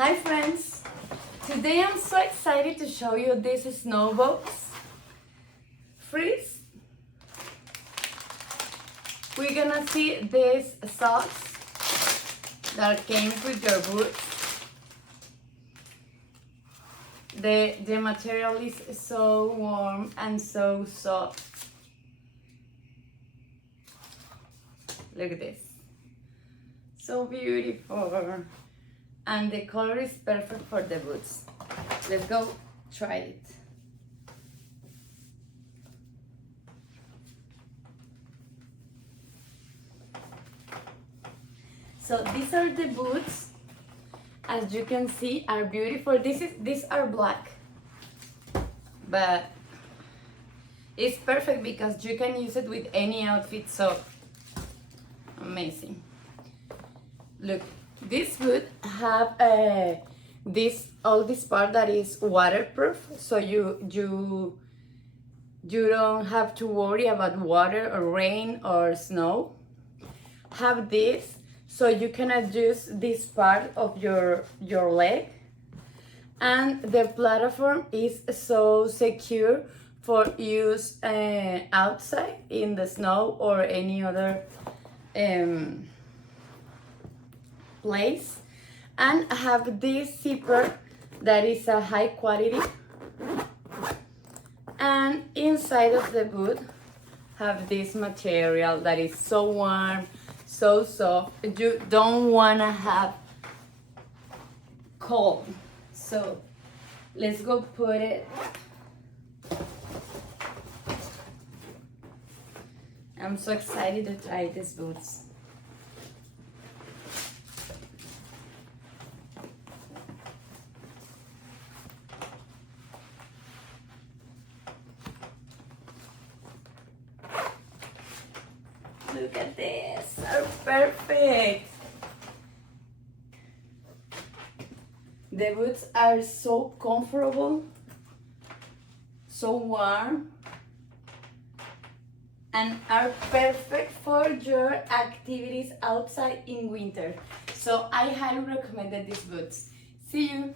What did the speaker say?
Hi friends! Today I'm so excited to show you these snowballs. First, we're gonna see these socks that came with your boots. The material is so warm and so soft. Look at this. So beautiful. And the color is perfect for the boots. Let's go try it. So these are the boots. As you can see, are beautiful. These are black, but it's perfect because you can use it with any outfit. So amazing. Look, this boot have all this part that is waterproof, so you don't have to worry about water or rain or snow. Have this, so you can adjust this part of your leg, and the platform is so secure for use outside in the snow or any other place. And have this zipper that is a high quality, and inside of the boot have this material that is so warm, so soft. You don't wanna have cold. So let's go put it. I'm so excited to try these boots. Look at this, are perfect. The boots are so comfortable, so warm, and are perfect for your activities outside in winter. So I highly recommend these boots. See you.